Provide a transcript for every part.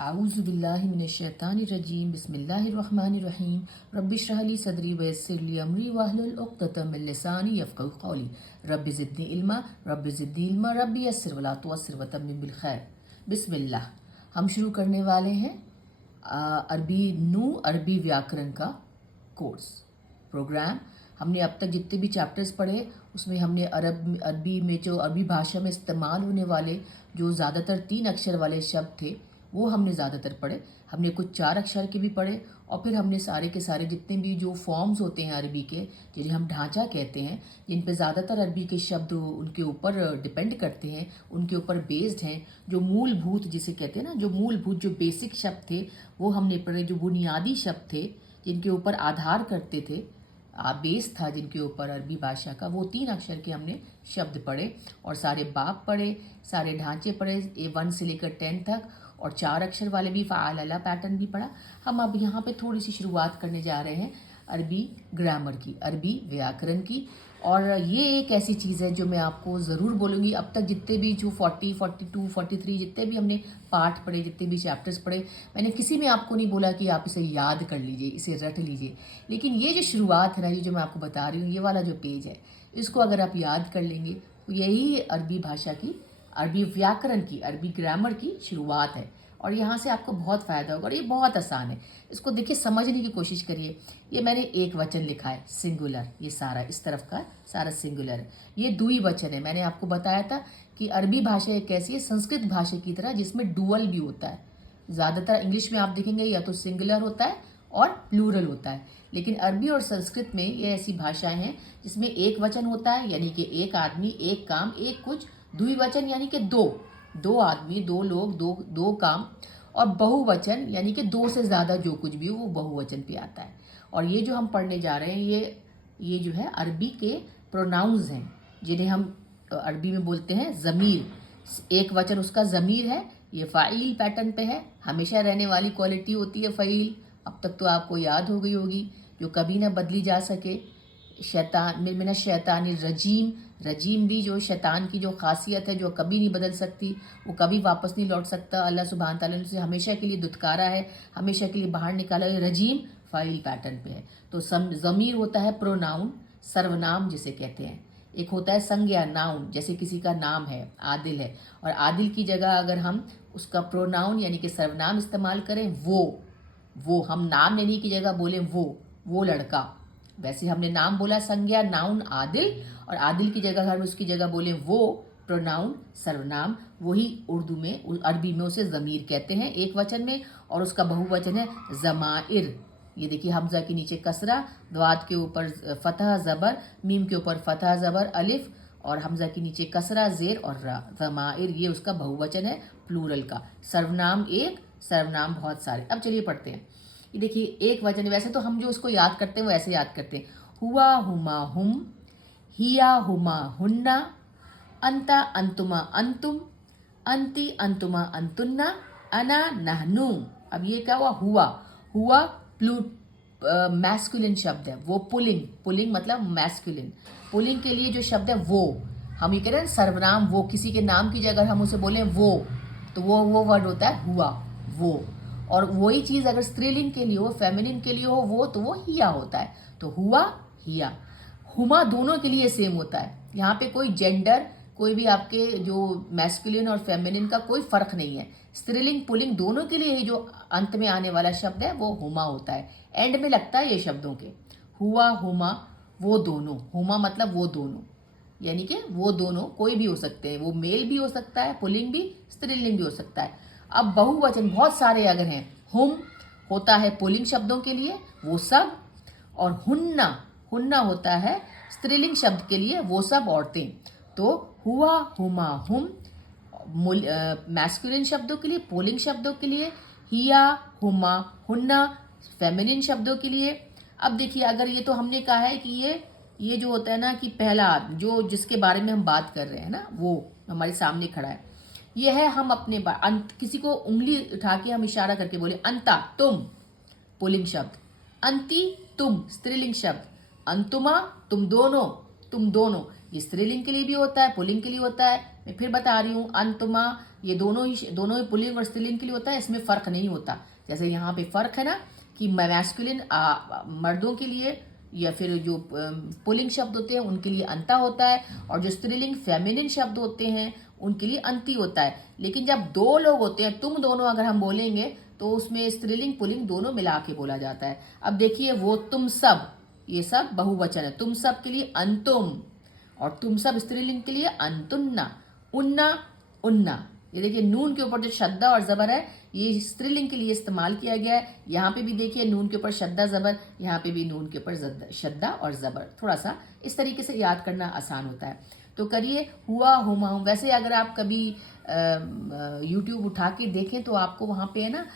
आऊज़ु बिल्लाहि मिनश शैतानिर रजीम बिस्मिल्लाहिर रहमानिर रहीम रब्बि इश्रह ली सदरी व यस्सिर ली अमरी वहलुल उक़दतम मिन लिसानी यफ़क़हू क़ौली रब्बि ज़िदनी इल्मा रब्बि यस्सिर वला तुअस्सिर व तम्मिम बिल खैर। बिस्मिल्लाह। हम शुरू करने वाले हैं अरबी व्याकरण का कोर्स प्रोग्राम। हमने अब तक जितने भी चैप्टर्स पढ़े उसमें हमने अरबी में जो अरबी भाषा में इस्तेमाल होने वाले जो ज़्यादातर 3 अक्षर वाले शब्द थे वो हमने ज़्यादातर पढ़े। हमने कुछ 4 अक्षर के भी पढ़े और फिर हमने सारे के सारे जितने भी जो फॉर्म्स होते हैं अरबी के, जिन्हें हम ढांचा कहते हैं, जिन पे ज़्यादातर अरबी के शब्द उनके ऊपर डिपेंड करते हैं, उनके ऊपर बेस्ड हैं, जो मूलभूत जिसे कहते हैं ना, जो मूलभूत जो बेसिक शब्द थे वो हमने पढ़े। जो बुनियादी शब्द थे जिनके ऊपर आधार करते थे, बेस था जिनके ऊपर अरबी भाषा का, वो 3 अक्षर के हमने शब्द पढ़े और सारे बाब पढ़े, सारे ढांचे पढ़े A1 से लेकर 10 तक, और 4 अक्षर वाले भी फ़ाअल पैटर्न भी पढ़ा। हम अब यहाँ पे थोड़ी सी शुरुआत करने जा रहे हैं अरबी ग्रामर की, अरबी व्याकरण की। और ये एक ऐसी चीज़ है जो मैं आपको ज़रूर बोलूँगी। अब तक जितने भी जो 40, 42, 43 जितने भी हमने पार्ट पढ़े, जितने भी चैप्टर्स पढ़े, मैंने किसी में आपको नहीं बोला कि आप इसे याद कर लीजिए, इसे रट लीजिए। लेकिन ये जो शुरुआत है ना, ये जो मैं आपको बता रही हूँ, ये वाला जो पेज है, इसको अगर आप याद कर लेंगे तो यही अरबी भाषा की, अरबी व्याकरण की, अरबी ग्रामर की शुरुआत है। और यहाँ से आपको बहुत फ़ायदा होगा और ये बहुत आसान है। इसको देखिए, समझने की कोशिश करिए। ये मैंने एक वचन लिखा है, सिंगुलर, ये सारा इस तरफ का सारा सिंगुलर है। ये द्विवचन है। मैंने आपको बताया था कि अरबी भाषा एक ऐसी है संस्कृत भाषा की तरह जिसमें डुअल भी होता है। ज़्यादातर इंग्लिश में आप देखेंगे या तो सिंगुलर होता है और प्लूरल होता है, लेकिन अरबी और संस्कृत में ये ऐसी भाषाएं हैं जिसमें एक वचन होता है, यानी कि एक आदमी, एक काम, एक कुछ। द्विवचन यानी कि दो आदमी, दो लोग, दो काम। और बहुवचन यानी कि 2 से ज़्यादा जो कुछ भी हो वो बहुवचन पे आता है। और ये जो हम पढ़ने जा रहे हैं ये जो है अरबी के प्रोनाउंस हैं, जिन्हें हम अरबी में बोलते हैं ज़मीर। एक वचन उसका ज़मीर है। ये फ़ाइल पैटर्न पे है, हमेशा रहने वाली क्वालिटी होती है फ़ाइल। अब तक तो आपको याद हो गई होगी, जो कभी ना बदली जा सके। शैतान मिन शैतानिर रजीम, रजीम भी जो शैतान की जो खासियत है, जो कभी नहीं बदल सकती, वो कभी वापस नहीं लौट सकता। अल्लाह सुब्हान तआला ने उसे हमेशा के लिए दुत्कारा है, हमेशा के लिए बाहर निकाला है। रजीम फ़ाइल पैटर्न पे है। तो ज़मीर होता है प्रोनाउन, सर्वनाम जिसे कहते हैं। एक होता है संज्ञा, नाउन, जैसे किसी का नाम है, आदिल है, और आदिल की जगह अगर हम उसका प्रोनाउन यानी कि सर्वनाम इस्तेमाल करें, वो हम नाम लेने की जगह बोले वो लड़का, वैसे हमने नाम बोला संज्ञा, नाउन, आदिल, और आदिल की जगह हम उसकी जगह बोले वो प्रोनाउन, सर्वनाम, वही उर्दू में, अरबी में उसे ज़मीर कहते हैं एक वचन में। और उसका बहुवचन है ज़माइर। ये देखिए, हमज़ा के नीचे कसरा, द्वाद के ऊपर फतह ज़बर, मीम के ऊपर फतह ज़बर अलिफ, और हमज़ा के नीचे कसरा, ज़ेर और रा। ज़माइर ये उसका बहुवचन है प्लूरल का। सर्वनाम एक, सर्वनाम बहुत सारे। अब चलिए पढ़ते हैं। ये देखिए, एक वचन। वैसे तो हम जो उसको याद करते हैं वो ऐसे याद करते हैं, हुआ हुमा हुम, हिया हुमा हुन्ना, अंता अंतुमा अंतुम, अंती अंतुमा अंतुन्ना, अना नहनु। अब ये क्या हुआ? हुआ मैस्कुलिन शब्द है, वो पुलिंग मतलब मैस्कुलिन। पुलिंग के लिए जो शब्द है वो, हम ये कह रहे हैं सर्वनाम, वो किसी के नाम की जगह हम उसे बोलें वो, तो वो वर्ड होता है हुआ, वो। और वही चीज़ अगर स्त्रीलिंग के लिए हो, फेमिनिन के लिए हो वो, तो वो हिया होता है। तो हुआ, हिया। हुमा दोनों के लिए सेम होता है। यहाँ पे कोई जेंडर, कोई भी आपके जो मैस्कुलिन और फेमिनिन का कोई फ़र्क नहीं है। स्त्रीलिंग पुलिंग दोनों के लिए ही जो अंत में आने वाला शब्द है वो हुमा होता है, एंड में लगता है ये शब्दों के। हुआ, हुमा, वो दोनों। हुमा मतलब वो दोनों, यानी कि वो दोनों कोई भी हो सकते हैं। वो मेल भी हो सकता है, पुलिंग भी, स्त्रीलिंग भी हो सकता है। अब बहुवचन बहुत सारे अगर हैं, हुम होता है पुलिंग शब्दों के लिए, वो सब। और हुन्ना होता है स्त्रीलिंग शब्द के लिए, वो सब औरतें। तो हुआ, हुमा, हुम मैस्कुलिन शब्दों के लिए, पुलिंग शब्दों के लिए, हिया, हुमा, हुन्ना फेमिनिन शब्दों के लिए। अब देखिए, अगर ये तो हमने कहा है कि ये जो होता है ना, कि पहला आदमी जो जिसके बारे में हम बात कर रहे हैं ना, वो हमारे सामने खड़ा है, ये है हम अपने किसी को उंगली उठा के हम इशारा करके बोले अंता, तुम, पुल्लिंग शब्द। अंती, तुम, स्त्रीलिंग शब्द। अंतुमा, तुम दोनों, ये स्त्रीलिंग के लिए भी होता है, पुल्लिंग के लिए होता है। मैं फिर बता रही हूँ, अंतुमा ये दोनों ही पुल्लिंग और स्त्रीलिंग के लिए होता है, इसमें फ़र्क नहीं होता। जैसे यहाँ पे फ़र्क है ना कि मैस्कुलिन मर्दों के लिए या फिर जो पुल्लिंग शब्द होते हैं उनके लिए अंता होता है, और जो स्त्रीलिंग फेमिनिन शब्द होते हैं उनके लिए अंती होता है। लेकिन जब दो लोग होते हैं, तुम दोनों अगर हम बोलेंगे तो उसमें स्त्रीलिंग पुल्लिंग दोनों मिला के बोला जाता है। अब देखिए, वो तुम सब, ये सब बहुवचन है, तुम सब के लिए अंतुम, और तुम सब स्त्रीलिंग के लिए अंतुन्ना, उन्ना, उन्ना। ये देखिए, नून के ऊपर जो शद्दा और जबर है ये स्त्रीलिंग के लिए इस्तेमाल किया गया है। यहाँ पे भी देखिए नून के ऊपर शद्दा जबर, यहाँ पे भी नून के ऊपर शद्दा और जबर। थोड़ा सा इस तरीके से याद करना आसान होता है। तो करिए, हुआ हुमा हूँ। वैसे अगर आप कभी यूट्यूब उठा के देखें तो आपको वहाँ पे है ना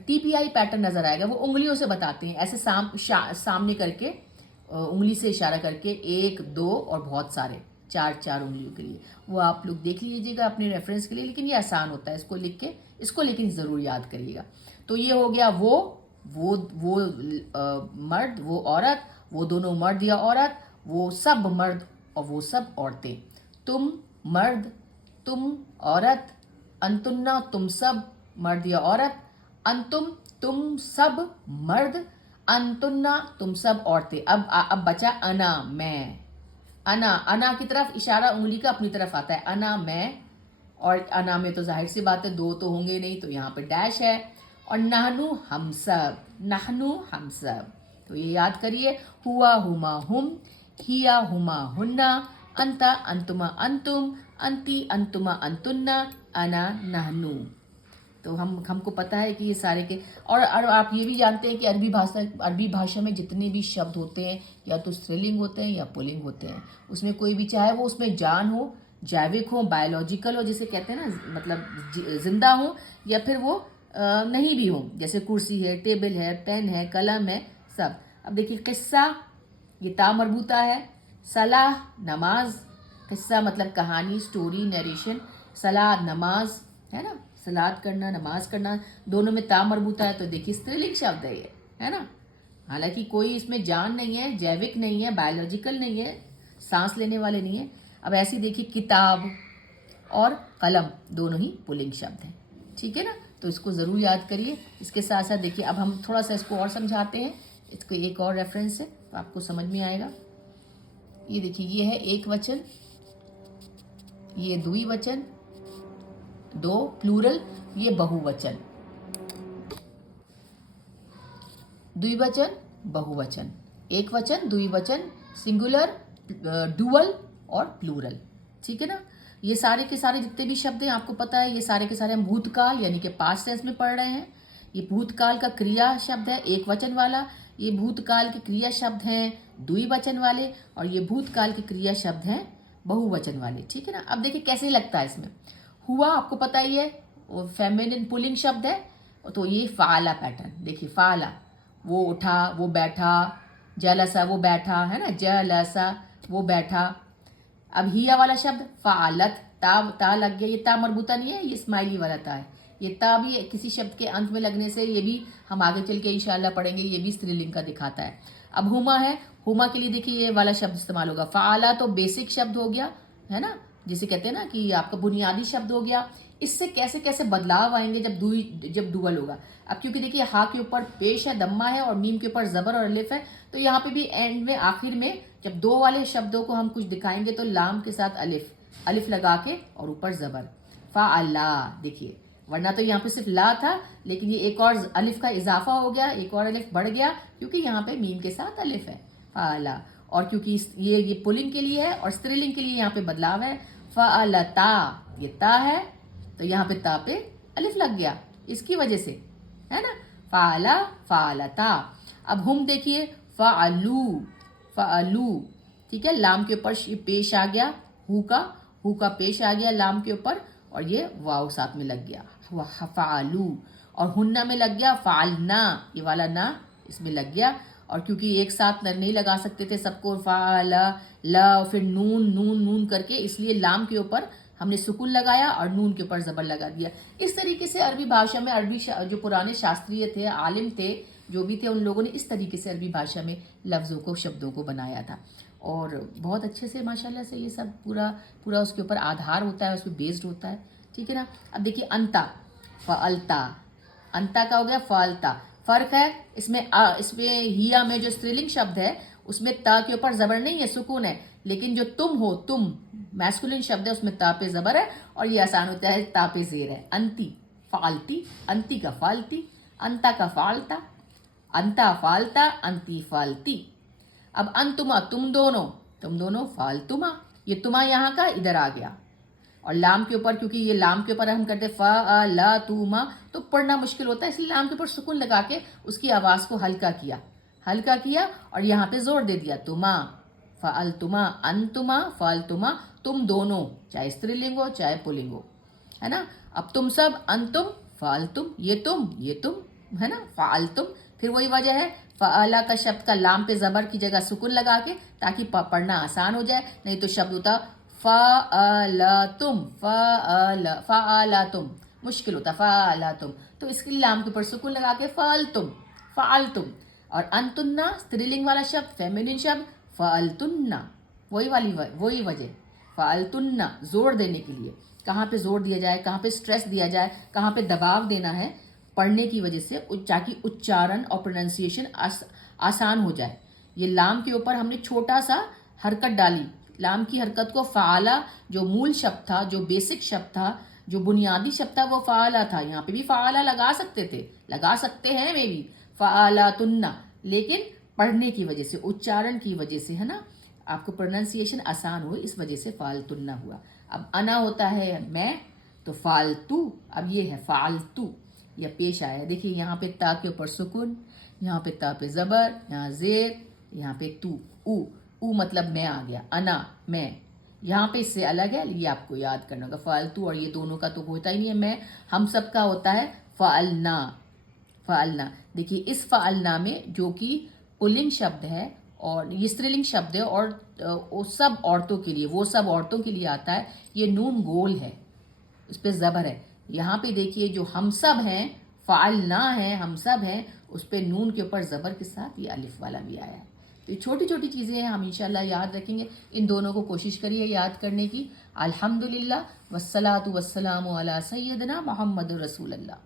TPI पैटर्न नजर आएगा। वो उंगलियों से बताते हैं, ऐसे सामने करके उंगली से इशारा करके, 1 2 और बहुत सारे 4 उंगलियों के लिए। वो आप लोग देख लीजिएगा अपने रेफरेंस के लिए, लेकिन ये आसान होता है, इसको लिख के इसको लेकिन ज़रूर याद करिएगा। तो ये हो गया वो मर्द, वो औरत, वो दोनों मर्द या औरत, वो सब मर्द और वो सब औरतें। तुम मर्द, तुम औरत, अंतुन्ना तुम सब मर्द या औरत, अंतुम तुम सब मर्द, अंतुन्ना तुम सब औरतें। अब बचा अना, मैं। अना की तरफ इशारा उंगली का अपनी तरफ आता है, अना मैं। और अना में तो जाहिर सी बात है दो तो होंगे नहीं, तो यहाँ पे डैश है। और नहनु हम सब, नहनु हम सब। तो ये याद करिए, हुआ हुमा हुम, हिया हुमा हुन्ना, अंता अंतुमा अंतुम, अंती अंतुमा अंतुन्ना, अना नहनु। तो हमको पता है कि ये सारे के और आप ये भी जानते हैं कि अरबी भाषा में जितने भी शब्द होते हैं या तो स्त्रीलिंग होते हैं या पुल्लिंग होते हैं। उसमें कोई भी, चाहे वो उसमें जान हो, जैविक हो, बायोलॉजिकल हो, जिसे कहते हैं ना, मतलब जिंदा हो, या फिर वो नहीं भी हो, जैसे कुर्सी है, टेबल है, पेन है, कलम है, सब। अब देखिए, किस्सा, ये ता मरबूता है। सलाह, नमाज। किस्सा मतलब कहानी, स्टोरी, नरेशन। सलाह, नमाज, है ना, सलाद करना, नमाज करना, दोनों में ता मरबूता है, तो देखिए स्त्रीलिंग शब्द है ये, है ना। हालांकि कोई इसमें जान नहीं है, जैविक नहीं है, बायोलॉजिकल नहीं है, सांस लेने वाले नहीं है। अब ऐसी देखिए, किताब और कलम दोनों ही पुल्लिंग शब्द हैं, ठीक है ना। तो इसको ज़रूर याद करिए। इसके साथ साथ देखिए, अब हम थोड़ा सा इसको और समझाते हैं। इसको एक और रेफरेंस है तो आपको समझ में आएगा। ये देखिए, ये है एक वचन, ये द्विवचन, 2 प्लूरल, ये बहुवचन। द्विवचन, बहुवचन, एक वचन, द्विवचन, सिंगुलर, डुअल और प्लूरल, ठीक है ना। ये सारे के सारे जितने भी शब्द हैं आपको पता है, ये सारे के सारे हम भूतकाल यानी कि पास्ट टेंस में पढ़ रहे हैं। ये भूतकाल का क्रिया शब्द है एक वचन वाला, ये भूतकाल के क्रिया शब्द हैं द्विवचन वाले, और ये भूतकाल के क्रिया शब्द हैं बहुवचन वाले, ठीक है ना। अब देखिए कैसे लगता है इसमें। हुआ आपको पता ही है, वो फेमिनिन पुल्लिंग शब्द है, तो ये फाला पैटर्न देखिए, फाला, वो उठा, वो बैठा, जलसा वो बैठा, है ना, जलसा वो बैठा। अब हिया वाला शब्द फालत, ता लग गया, ये ता मरबूता नहीं है, ये स्माइली वाला ता है। ये ता भी किसी शब्द के अंत में लगने से, ये भी हम आगे चल के इंशाल्लाह पढ़ेंगे, ये भी स्त्रीलिंग का दिखाता है। अब हुमा है, हुमा के लिए देखिए ये वाला शब्द इस्तेमाल होगा। फाला तो बेसिक शब्द हो गया, है ना, जिसे कहते हैं ना कि आपका बुनियादी शब्द हो गया। इससे कैसे कैसे बदलाव आएंगे जब डुअल होगा। अब क्योंकि देखिए हा के ऊपर पेश है, दम्मा है, और मीम के ऊपर जबर और अलिफ है, तो यहाँ पे भी एंड में आखिर में जब दो वाले शब्दों को हम कुछ दिखाएंगे तो लाम के साथ अलिफ लगा के और ऊपर जबर, फ़अला देखिए। वरना तो यहाँ पे सिर्फ ला था, लेकिन ये एक और अलिफ का इजाफा हो गया, एक और अलिफ बढ़ गया, क्योंकि यहाँ पे मीम के साथ अलिफ है, फ़अला। और क्योंकि ये पुल्लिंग के लिए है और स्त्रीलिंग के लिए यहाँ पे बदलाव है, फ़अलता, ये ता है तो यहाँ पे ता पे अलिफ लग गया, इसकी वजह से, है ना, फ़अला फ़अलता। अब हम देखिए, फ़अलू, ठीक है, लाम के ऊपर पेश आ गया, हु का पेश आ गया लाम के ऊपर, और ये वाव साथ में लग गया, फ़अलू। और हुन्ना में लग गया फ़अलना, ये वाला ना इसमें लग गया। और क्योंकि एक साथ नहीं लगा सकते थे सबको, फ़अला ल, फिर नून करके, इसलिए लाम के ऊपर हमने सुकून लगाया और नून के ऊपर जबर लगा दिया। इस तरीके से अरबी भाषा में जो पुराने शास्त्रीय थे, आलिम थे, जो भी थे, उन लोगों ने इस तरीके से अरबी भाषा में लफ्ज़ों को, शब्दों को बनाया था। और बहुत अच्छे से माशाल्लाह से ये सब पूरा पूरा उसके ऊपर आधार होता है, उस पर बेस्ड होता है, ठीक है ना। अब देखिए अंता, फ़अलता, अंता का हो गया फ़अलता। फ़र्क है इसमें हिया में जो स्त्रीलिंग शब्द है उसमें ता के ऊपर ज़बर नहीं है, सुकून है, लेकिन जो तुम हो, तुम मैस्कुलिन शब्द है उसमें ता पे ज़बर है और ये आसान होता है ता पे ज़ेर है। अंती, फ़ालती, अंती का फ़ालती, अंता का फ़ालता, अंता फ़ालता, अंती फ़ालती। अब अंतुमा, तुम दोनों, फ़ालतुमा, ये तुमा यहाँ का इधर आ गया और लाम के ऊपर, क्योंकि ये लाम के ऊपर हम करते फ़अलतुमा तो पढ़ना मुश्किल होता है, इसलिए लाम के ऊपर सुकून लगा के उसकी आवाज़ को हल्का किया और यहाँ पे जोर दे दिया, तुमा, फ़अलतुमा, अंतुमा, फ़अलतुमा, तुम दोनों, चाहे स्त्रीलिंग हो चाहे पुल्लिंग हो, है ना। अब तुम सब, अंतुम, फ़अलतुम, ये तुम, है ना, फ़अलतुम। फिर वही वजह है फ़अला का शब्द का लाम पे ज़बर की जगह सुकून लगा के, ताकि पढ़ना आसान हो जाए, नहीं तो शब्द होता फ़अलतुम, फ़अलतुम, मुश्किल होता फ़अलतुम, तो इसके लिए लाम के ऊपर सुकून लगा के फ़अलतुम। और अंतुन्ना स्त्रीलिंग वाला शब्द, फेमिनिन शब्द, फ़अलतुन्ना, वही वजह, फ़अलतुन्ना, जोर देने के लिए, कहाँ पे जोर दिया जाए, कहाँ पे स्ट्रेस दिया जाए, कहाँ पे दबाव देना है पढ़ने की वजह से, ताकि उच्चारण और प्रोनाउंसिएशन आसान हो जाए। ये लाम के ऊपर हमने छोटा सा हरकत डाली, लाम की हरकत को फ़आला, जो मूल शब्द था, जो बेसिक शब्द था, जो बुनियादी शब्द था, वो फ़आला था। यहाँ पे भी फ़आला लगा सकते हैं मे भी, फ़अलतुन्ना, लेकिन पढ़ने की वजह से, उच्चारण की वजह से, है ना, आपको प्रोनाउंसिएशन आसान हो, इस वजह से फ़अलतुन्ना हुआ। अब अना होता है मैं, तो फ़ालतू, अब ये है फ़ालतू, यह पेश आया है। देखिए यहाँ पे ता के ऊपर सुकून, यहाँ पे ता पे ज़बर, यहाँ ज़ेर, यहाँ पे तू, ऊ मतलब मैं आ गया, अना, मैं, यहाँ पे इससे अलग है, ये आपको याद करना होगा। फ़ालतू और ये दोनों का तो होता ही नहीं है, मैं, हम सब का होता है फ़अलना। देखिए इस फ़अलना में, जो कि पुल्लिंग शब्द है और ये स्त्रीलिंग शब्द है, और वो सब औरतों के लिए आता है, ये नून गोल है, उस पर ज़बर है। यहाँ पे देखिए जो हम सब हैं, फ़ालना है, हम सब हैं, उस पर नून के ऊपर ज़बर के साथ ये अलिफ वाला भी आया है। तो ये छोटी छोटी चीज़ें हैं, हम इंशाल्लाह याद रखेंगे, इन दोनों को कोशिश करिए याद करने की। अल्हम्दुलिल्लाह, वस्सलातु वस्सलामु अला सय्यदना मुहम्मद रसूलुल्लाह।